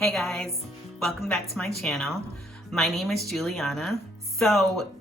Hey guys, welcome back to my channel. My name is Juliana. So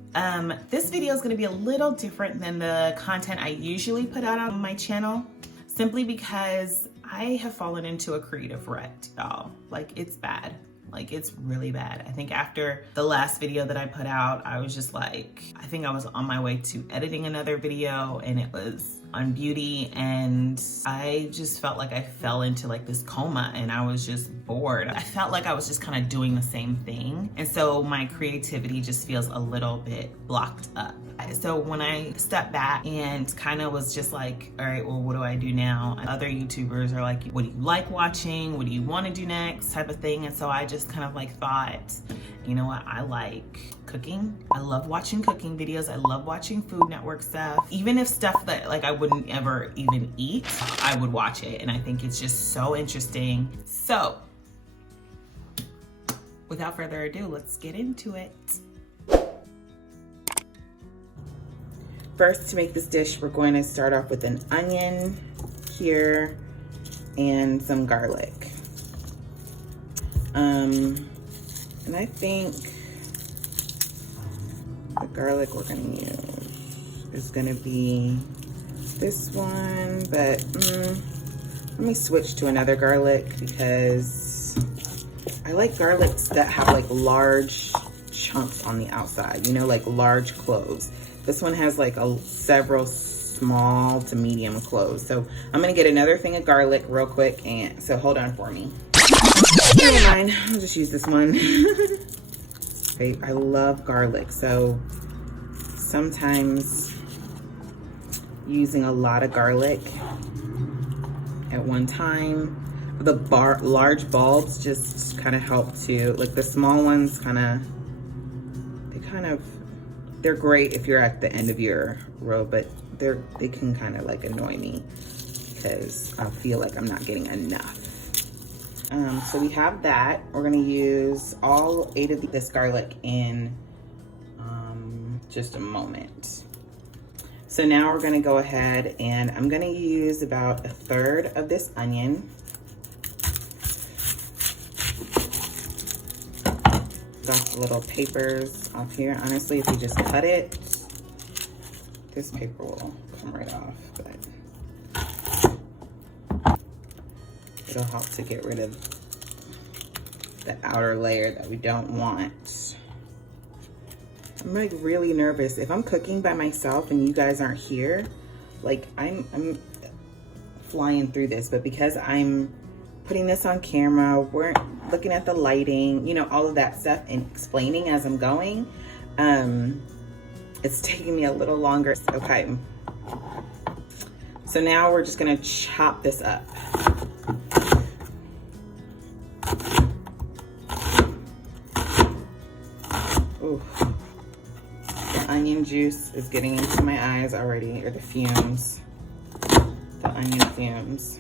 this video is going to be a little different than the content I usually put out on my channel, simply because I have fallen into a creative rut, y'all. Like, it's bad. Like, it's really bad. I think after the last video that I put out, I was just like, I think I was on my way to editing another video, and it was on beauty, and I just felt like I fell into like this coma, and I was just bored. I felt like I was just kind of doing the same thing, and so my creativity just feels a little bit blocked up. So when I stepped back and kind of was just like, all right, well, what do I do now? And other YouTubers are like, what do you like watching? What do you want to do next? Type of thing. And so I just kind of like thought, you know what? I like cooking. I love watching cooking videos. I love watching Food Network stuff. Even if stuff that like I wouldn't ever even eat, I would watch it. And I think it's just so interesting. So without further ado, let's get into it. First, to make this dish, we're going to start off with an onion here and some garlic. And I think the garlic we're going to use is going to be this one, but let me switch to another garlic because I like garlics that have like large chunks on the outside, you know, like large cloves. This one has like several small to medium cloves. So I'm gonna get another thing of garlic real quick, and so hold on for me. Never mind, I'll just use this one. Okay, I love garlic, so sometimes using a lot of garlic at one time. The large bulbs just kind of help to, like the small ones they're great if you're at the end of your row, but they can kind of like annoy me because I feel like I'm not getting enough. So we have that. We're gonna use all 8 of this garlic in just a moment. So now we're gonna go ahead and I'm gonna use about 1/3 of this onion. Off the little papers off here. Honestly, if you just cut it, this paper will come right off, but it'll help to get rid of the outer layer that we don't want. I'm like really nervous. If I'm cooking by myself and you guys aren't here, like I'm flying through this, but because I'm putting this on camera, we're looking at the lighting, you know, all of that stuff, and explaining as I'm going, it's taking me a little longer. Okay, so now we're just gonna chop this up. Ooh. The onion juice is getting into my eyes already, or the fumes, the onion fumes.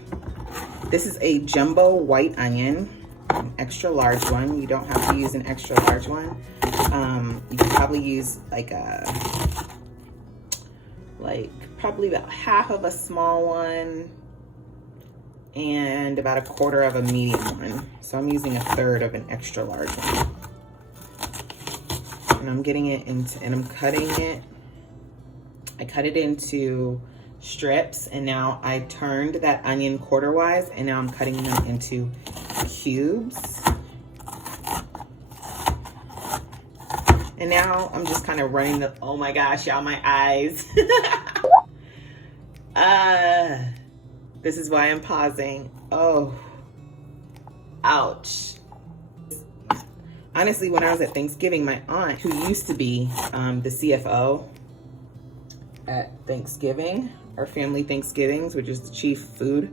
This is a jumbo white onion, an extra large one. You don't have to use an extra large one. You can probably use like probably about half of a small one and about 1/4 of a medium one. So I'm using 1/3 of an extra large one. And I'm getting it into, and I'm cutting it. I cut it into strips, and now I turned that onion quarter-wise, and now I'm cutting them into cubes. And now I'm just kind of running the, oh my gosh, y'all, my eyes. This is why I'm pausing. Oh, ouch. Honestly, when I was at Thanksgiving, my aunt, who used to be the CFO at Thanksgiving, our family Thanksgivings, which is the chief food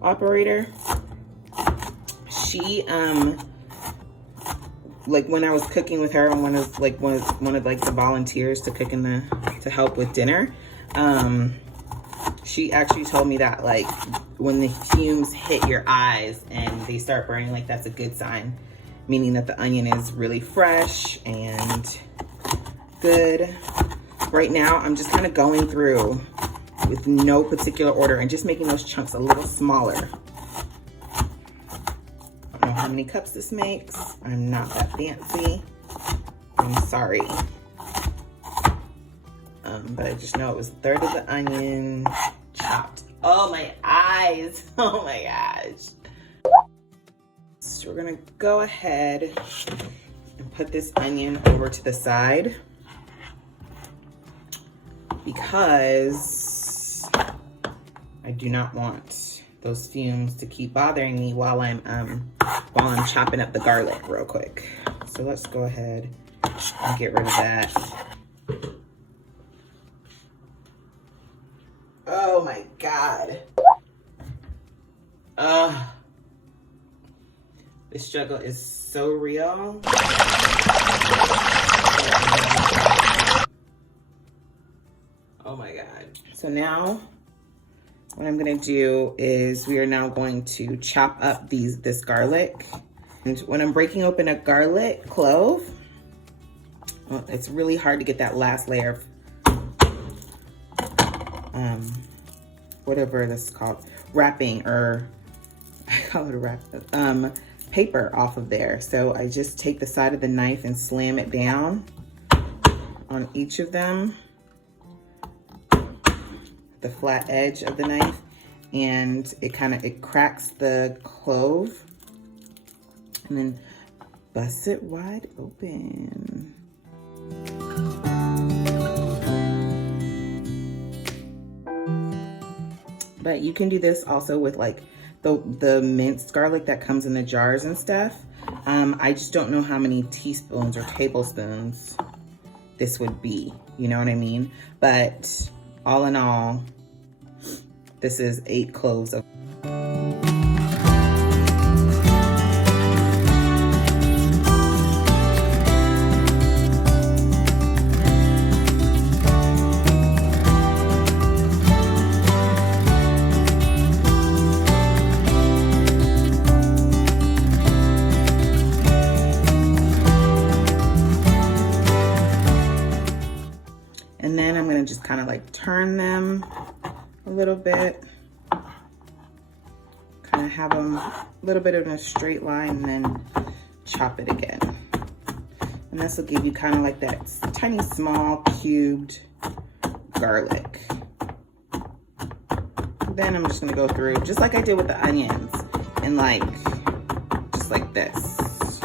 operator, she like when I was cooking with her and one of the volunteers to cook to help with dinner, she actually told me that like when the fumes hit your eyes and they start burning, like that's a good sign, meaning that the onion is really fresh and good. Right now, I'm just kind of going through with no particular order and just making those chunks a little smaller. I don't know how many cups this makes. I'm not that fancy. I'm sorry. But I just know it was a third of the onion chopped. Oh, my eyes. Oh my gosh. So we're gonna go ahead and put this onion over to the side because I do not want those fumes to keep bothering me while I'm chopping up the garlic real quick. So let's go ahead and get rid of that. Oh my God. This struggle is so real. Oh my God. So now what I'm gonna do is we are now going to chop up this garlic. And when I'm breaking open a garlic clove, well, it's really hard to get that last layer of whatever this is called, wrapping, or I call it a wrap, paper off of there. So I just take the side of the knife and slam it down on each of them, the flat edge of the knife, and it cracks the clove, and then bust it wide open. But you can do this also with like the minced garlic that comes in the jars and stuff. I just don't know how many teaspoons or tablespoons this would be, you know what I mean? But all in all, this is 8 cloves of and then I'm gonna just kind of like turn them a little bit, kind of have them a little bit in a straight line, and then chop it again. And this will give you kind of like that tiny small cubed garlic. Then I'm just gonna go through, just like I did with the onions, and just like this,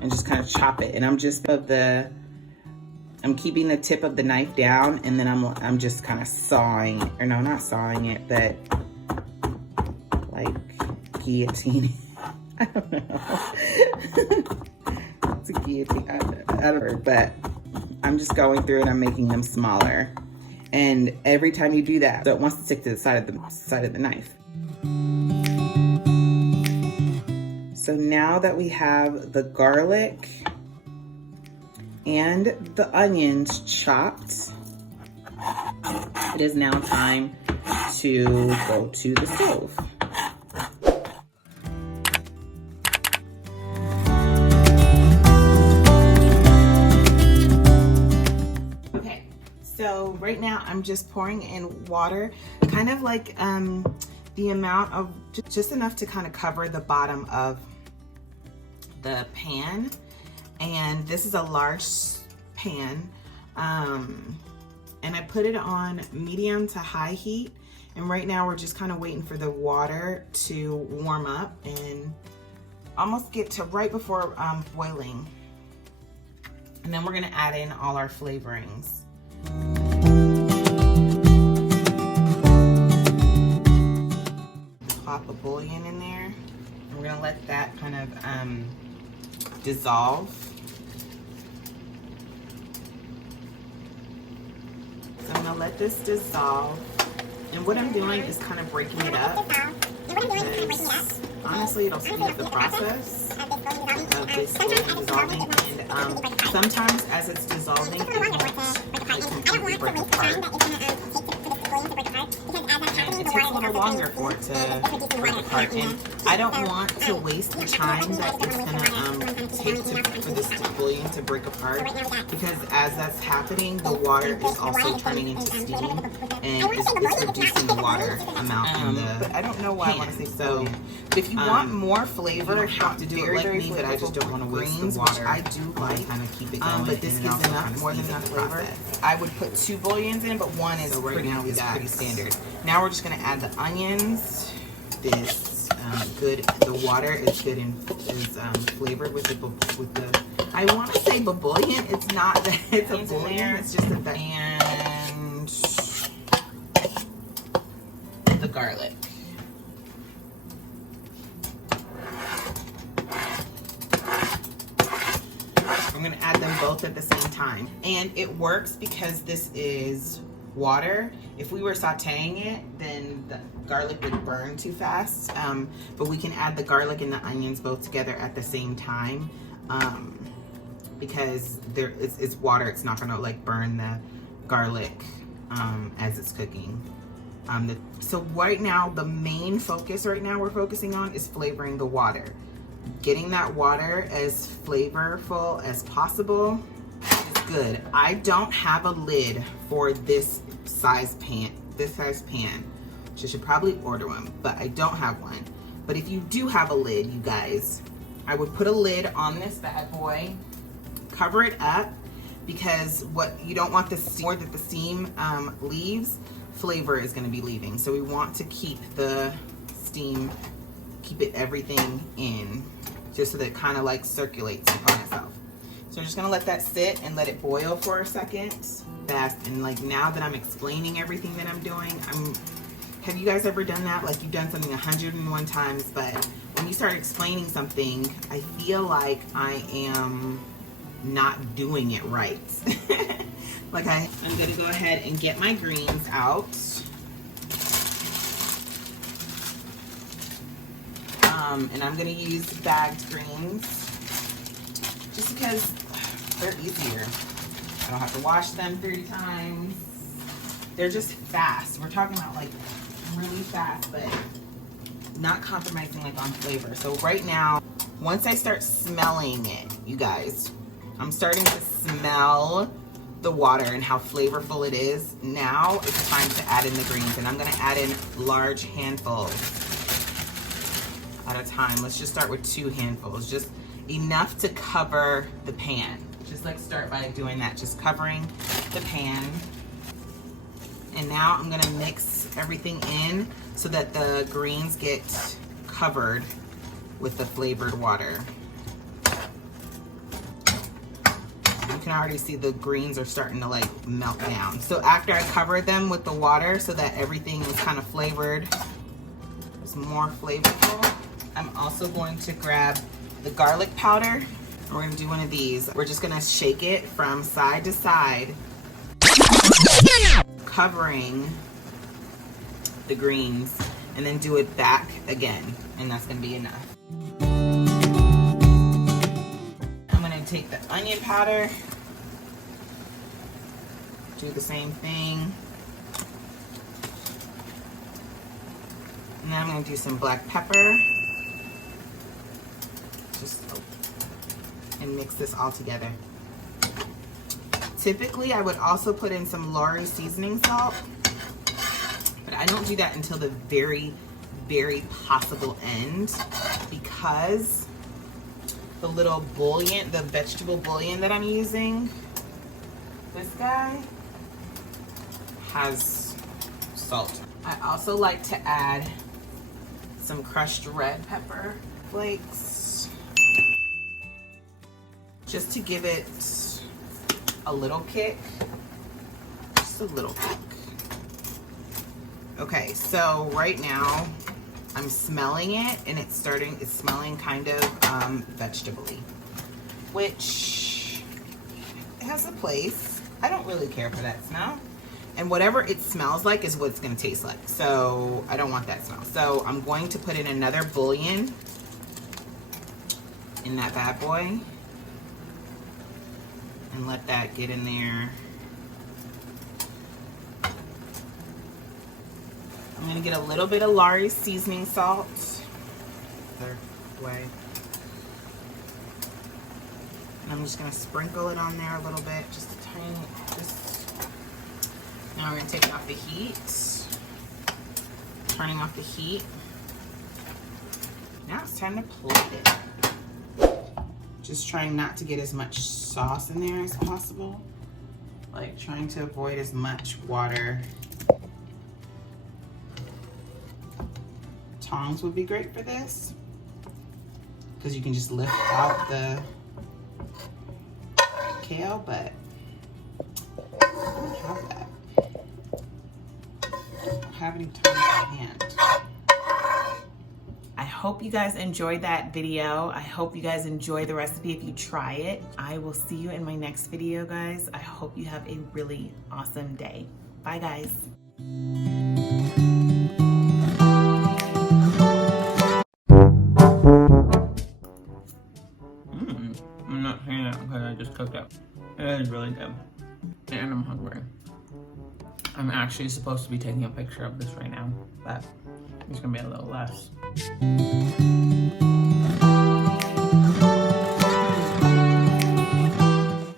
and just kind of chop it. And I'm keeping the tip of the knife down, and then I'm just kind of sawing, or no, not sawing it, but like guillotine. I don't know. It's a guillotine. I don't know, but I'm just going through and I'm making them smaller. And every time you do that, so it wants to stick to the side of the knife. So now that we have the garlic and the onions chopped, it is now time to go to the stove. Okay, so right now I'm just pouring in water, kind of like the amount of, just enough to kind of cover the bottom of the pan. And this is a large pan, and I put it on medium to high heat. And right now we're just kind of waiting for the water to warm up and almost get to right before boiling. And then we're gonna add in all our flavorings. Pop a bouillon in there, and we're gonna let that kind of dissolve. So I'm gonna let this dissolve, and what I'm doing is kind of breaking it up, because honestly it'll speed up the process of this slowly dissolving, and sometimes as it's dissolving it won't completely break apart. it takes a little longer for it to break apart. And I don't want to waste the time that it's gonna take for this bouillon to break apart, because as that's happening, the water is also turning into steam, and it's reducing the water amount in the but I don't know why I want to say so. But if you want more flavor, You don't have to do it like me, but I just don't want to waste the water. I do like, kind of keep it going, but this gives enough, more than enough flavor. I would put 2 bouillons in, but one is pretty standard. Now we're just gonna add the onions. This the water is good and is flavored with the. I want to say bouillon. It's not that it's a bouillon. It's just a and the garlic. I'm gonna add them both at the same time, and it works because this is water. If we were sauteing it, then the garlic would burn too fast, but we can add the garlic and the onions both together at the same time, because it's water. It's not gonna like burn the garlic as it's cooking. So right now, the main focus right now we're focusing on is flavoring the water, getting that water as flavorful as possible. Good. I don't have a lid for this size pan, which I should probably order one, but I don't have one. But if you do have a lid, you guys, I would put a lid on this bad boy, cover it up, because what you don't want more that the steam leaves, flavor is going to be leaving. So we want to keep the steam, everything in, just so that it kind of like circulates upon itself. So I'm just gonna let that sit and let it boil for a second. Fast, and like now that I'm explaining everything that I'm doing, have you guys ever done that? Like you've done something 101 times, but when you start explaining something, I feel like I am not doing it right. Like I'm gonna go ahead and get my greens out. And I'm gonna use bagged greens just because they're easier. I don't have to wash them 30 times. They're just fast. We're talking about like really fast, but not compromising like on flavor. So right now, once I start smelling it, you guys, I'm starting to smell the water and how flavorful it is. Now it's time to add in the greens, and I'm gonna add in large handfuls at a time. Let's just start with 2 handfuls, just enough to cover the pan. Just like start by doing that, just covering the pan. And now I'm gonna mix everything in so that the greens get covered with the flavored water. You can already see the greens are starting to like melt down. So after I covered them with the water so that everything is kind of flavored, it's more flavorful, I'm also going to grab the garlic powder. We're gonna do one of these. We're just gonna shake it from side to side, covering the greens, and then do it back again, and that's gonna be enough. I'm gonna take the onion powder, do the same thing, and then I'm gonna do some black pepper, and mix this all together. Typically, I would also put in some Lorry seasoning salt, but I don't do that until the very, very possible end, because the little bouillon, the vegetable bouillon that I'm using, this guy has salt. I also like to add some crushed red pepper flakes, just to give it a little kick, just a little kick. Okay, so right now I'm smelling it, and it's smelling kind of vegetable-y, which has a place. I don't really care for that smell, and whatever it smells like is what it's gonna taste like. So I don't want that smell. So I'm going to put in another bouillon in that bad boy, and let that get in there. I'm gonna get a little bit of Lari's seasoning salt. Other way. And I'm just gonna sprinkle it on there a little bit, just a tiny, Now we're gonna take it off the heat. Turning off the heat. Now it's time to plate it. Just trying not to get as much sauce in there as possible. Like trying to avoid as much water. Tongs would be great for this, because you can just lift out the kale, but I don't have that. I don't have any tongs in hand. I hope you guys enjoyed that video. I hope you guys enjoy the recipe if you try it. I will see you in my next video, guys. I hope you have a really awesome day. Bye, guys. I'm not saying that because I just cooked it. It is really good. And I'm hungry. I'm actually supposed to be taking a picture of this right now, but it's gonna be a little less.